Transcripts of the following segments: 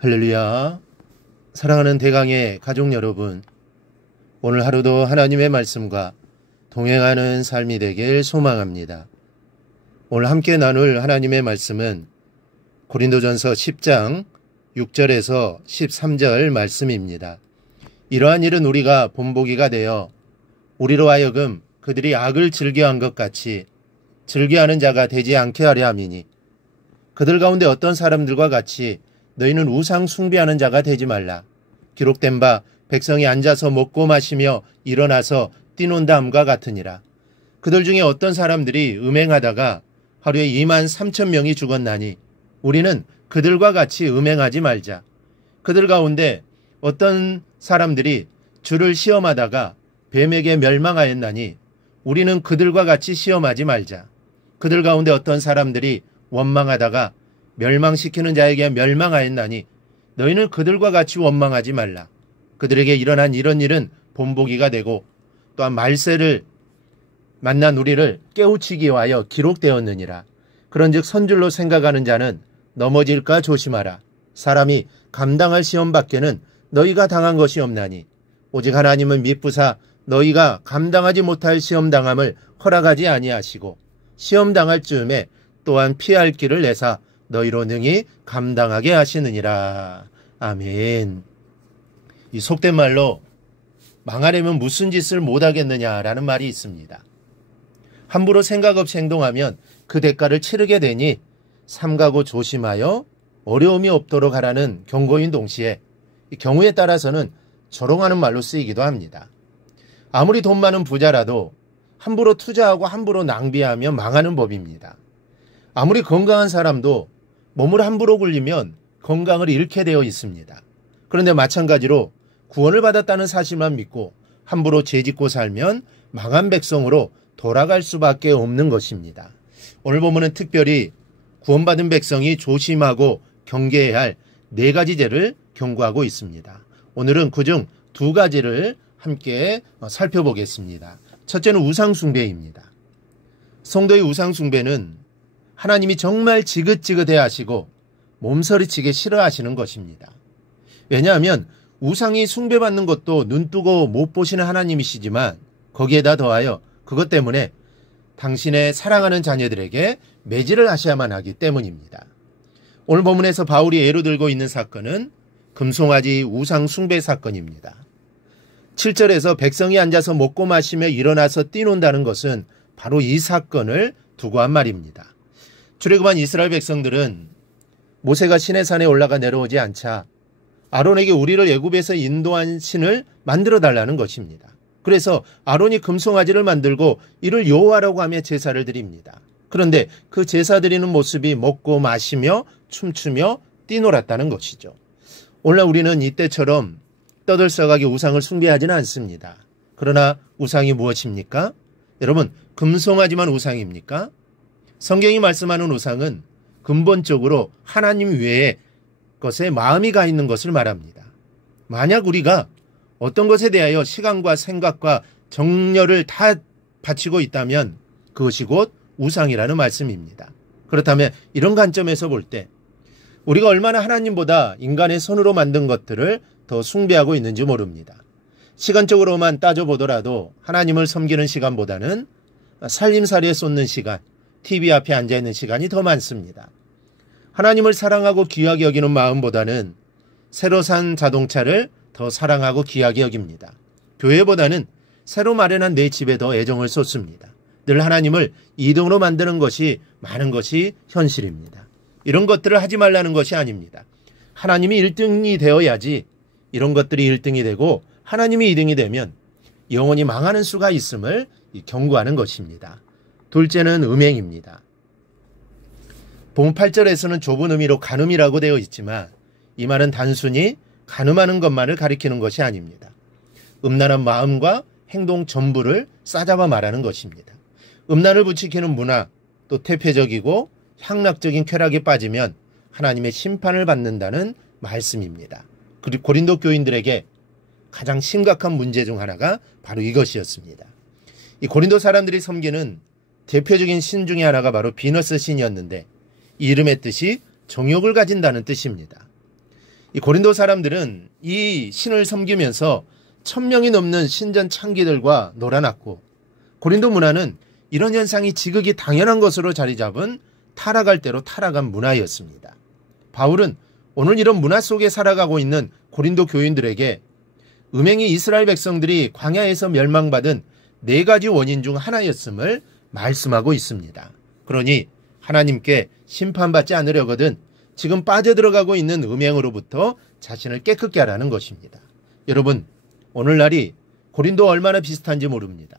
할렐루야. 사랑하는 대강의 가족 여러분, 오늘 하루도 하나님의 말씀과 동행하는 삶이 되길 소망합니다. 오늘 함께 나눌 하나님의 말씀은 고린도전서 10장 6절에서 13절 말씀입니다. 이러한 일은 우리가 본보기가 되어 우리로 하여금 그들이 악을 즐겨한 것 같이 즐겨하는 자가 되지 않게 하려 함이니, 그들 가운데 어떤 사람들과 같이 너희는 우상 숭배하는 자가 되지 말라. 기록된 바 백성이 앉아서 먹고 마시며 일어나서 뛰논다함과 같으니라. 그들 중에 어떤 사람들이 음행하다가 하루에 23,000명이 죽었나니 우리는 그들과 같이 음행하지 말자. 그들 가운데 어떤 사람들이 주를 시험하다가 뱀에게 멸망하였나니 우리는 그들과 같이 시험하지 말자. 그들 가운데 어떤 사람들이 원망하다가 멸망시키는 자에게 멸망하였나니 너희는 그들과 같이 원망하지 말라. 그들에게 일어난 이런 일은 본보기가 되고 또한 말세를 만난 우리를 깨우치기 위하여 기록되었느니라. 그런즉 선줄로 생각하는 자는 넘어질까 조심하라. 사람이 감당할 시험 밖에는 너희가 당한 것이 없나니 오직 하나님은 미쁘사 너희가 감당하지 못할 시험 당함을 허락하지 아니하시고 시험 당할 즈음에 또한 피할 길을 내사 너희로 능히 감당하게 하시느니라. 아멘. 이 속된 말로 망하려면 무슨 짓을 못하겠느냐라는 말이 있습니다. 함부로 생각 없이 행동하면 그 대가를 치르게 되니 삼가고 조심하여 어려움이 없도록 하라는 경고인 동시에 경우에 따라서는 조롱하는 말로 쓰이기도 합니다. 아무리 돈 많은 부자라도 함부로 투자하고 함부로 낭비하면 망하는 법입니다. 아무리 건강한 사람도 몸을 함부로 굴리면 건강을 잃게 되어 있습니다. 그런데 마찬가지로 구원을 받았다는 사실만 믿고 함부로 죄짓고 살면 망한 백성으로 돌아갈 수밖에 없는 것입니다. 오늘 본문은 특별히 구원받은 백성이 조심하고 경계해야 할 4가지 죄를 경고하고 있습니다. 오늘은 그중 2가지를 함께 살펴보겠습니다. 첫째는 우상숭배입니다. 성도의 우상숭배는 하나님이 정말 지긋지긋해 하시고 몸서리치게 싫어하시는 것입니다. 왜냐하면 우상이 숭배받는 것도 눈뜨고 못 보시는 하나님이시지만 거기에다 더하여 그것 때문에 당신의 사랑하는 자녀들에게 매질을 하셔야만 하기 때문입니다. 오늘 본문에서 바울이 예로 들고 있는 사건은 금송아지 우상 숭배 사건입니다. 7절에서 백성이 앉아서 먹고 마시며 일어나서 뛰논다는 것은 바로 이 사건을 두고 한 말입니다. 출애굽한 이스라엘 백성들은 모세가 시내산에 올라가 내려오지 않자 아론에게 우리를 애굽에서 인도한 신을 만들어 달라는 것입니다. 그래서 아론이 금송아지를 만들고 이를 여호와라고 하며 제사를 드립니다. 그런데 그 제사 드리는 모습이 먹고 마시며 춤추며 뛰놀았다는 것이죠. 오늘 우리는 이때처럼 떠들썩하게 우상을 숭배하지는 않습니다. 그러나 우상이 무엇입니까? 여러분, 금송아지만 우상입니까? 성경이 말씀하는 우상은 근본적으로 하나님 외의 것에 마음이 가 있는 것을 말합니다. 만약 우리가 어떤 것에 대하여 시간과 생각과 정열을 다 바치고 있다면 그것이 곧 우상이라는 말씀입니다. 그렇다면 이런 관점에서 볼 때 우리가 얼마나 하나님보다 인간의 손으로 만든 것들을 더 숭배하고 있는지 모릅니다. 시간적으로만 따져보더라도 하나님을 섬기는 시간보다는 살림살이에 쏟는 시간, TV 앞에 앉아있는 시간이 더 많습니다. 하나님을 사랑하고 귀하게 여기는 마음보다는 새로 산 자동차를 더 사랑하고 귀하게 여깁니다. 교회보다는 새로 마련한 내 집에 더 애정을 쏟습니다. 늘 하나님을 2등으로 만드는 것이 많은 것이 현실입니다. 이런 것들을 하지 말라는 것이 아닙니다. 하나님이 1등이 되어야지 이런 것들이 1등이 되고 하나님이 2등이 되면 영원히 망하는 수가 있음을 경고하는 것입니다. 둘째는 음행입니다. 본문 8절에서는 좁은 의미로 간음이라고 되어 있지만 이 말은 단순히 간음하는 것만을 가리키는 것이 아닙니다. 음란한 마음과 행동 전부를 싸잡아 말하는 것입니다. 음란을 부추기는 문화, 또 퇴폐적이고 향락적인 쾌락에 빠지면 하나님의 심판을 받는다는 말씀입니다. 그리고 고린도 교인들에게 가장 심각한 문제 중 하나가 바로 이것이었습니다. 이 고린도 사람들이 섬기는 대표적인 신 중에 하나가 바로 비너스 신이었는데 이 이름의 뜻이 정욕을 가진다는 뜻입니다. 이 고린도 사람들은 이 신을 섬기면서 1000명이 넘는 신전 창기들과 놀아났고, 고린도 문화는 이런 현상이 지극히 당연한 것으로 자리 잡은 타락할 대로 타락한 문화였습니다. 바울은 오늘 이런 문화 속에 살아가고 있는 고린도 교인들에게 음행이 이스라엘 백성들이 광야에서 멸망받은 4가지 원인 중 하나였음을 말씀하고 있습니다. 그러니 하나님께 심판받지 않으려거든 지금 빠져들어가고 있는 음행으로부터 자신을 깨끗게 하라는 것입니다. 여러분, 오늘날이 고린도와 얼마나 비슷한지 모릅니다.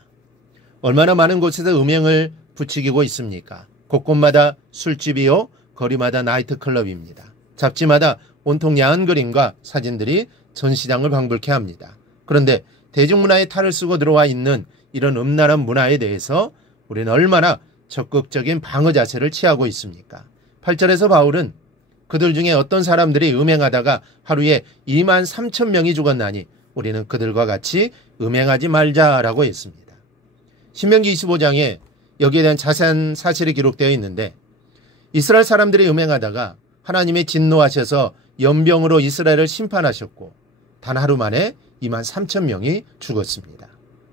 얼마나 많은 곳에서 음행을 부추기고 있습니까? 곳곳마다 술집이요, 거리마다 나이트클럽입니다. 잡지마다 온통 야한 그림과 사진들이 전시장을 방불케 합니다. 그런데 대중문화의 탈을 쓰고 들어와 있는 이런 음란한 문화에 대해서 우리는 얼마나 적극적인 방어 자세를 취하고 있습니까? 8절에서 바울은 그들 중에 어떤 사람들이 음행하다가 하루에 23,000명이 죽었나니 우리는 그들과 같이 음행하지 말자라고 했습니다. 신명기 25장에 여기에 대한 자세한 사실이 기록되어 있는데, 이스라엘 사람들이 음행하다가 하나님이 진노하셔서 연병으로 이스라엘을 심판하셨고 단 하루 만에 23,000명이 죽었습니다.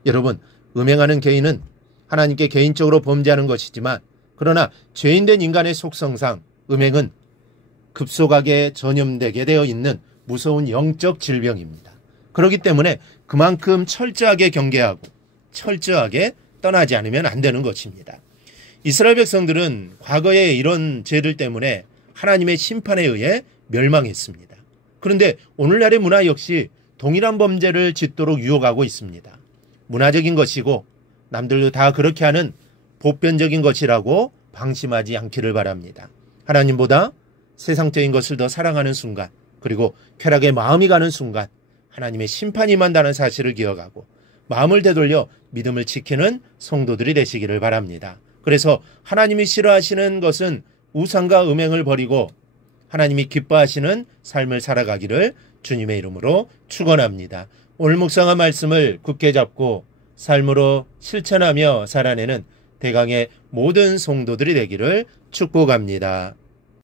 여러분, 음행하는 개인은 하나님께 개인적으로 범죄하는 것이지만, 그러나 죄인된 인간의 속성상 음행은 급속하게 전염되게 되어 있는 무서운 영적 질병입니다. 그렇기 때문에 그만큼 철저하게 경계하고 철저하게 떠나지 않으면 안 되는 것입니다. 이스라엘 백성들은 과거에 이런 죄들 때문에 하나님의 심판에 의해 멸망했습니다. 그런데 오늘날의 문화 역시 동일한 범죄를 짓도록 유혹하고 있습니다. 문화적인 것이고 남들도 다 그렇게 하는 보편적인 것이라고 방심하지 않기를 바랍니다. 하나님보다 세상적인 것을 더 사랑하는 순간, 그리고 쾌락의 마음이 가는 순간 하나님의 심판이 임한다는 사실을 기억하고 마음을 되돌려 믿음을 지키는 성도들이 되시기를 바랍니다. 그래서 하나님이 싫어하시는 것은 우상과 음행을 버리고 하나님이 기뻐하시는 삶을 살아가기를 주님의 이름으로 축원합니다. 오늘 묵상한 말씀을 굳게 잡고 삶으로 실천하며 살아내는 대강의 모든 성도들이 되기를 축복합니다.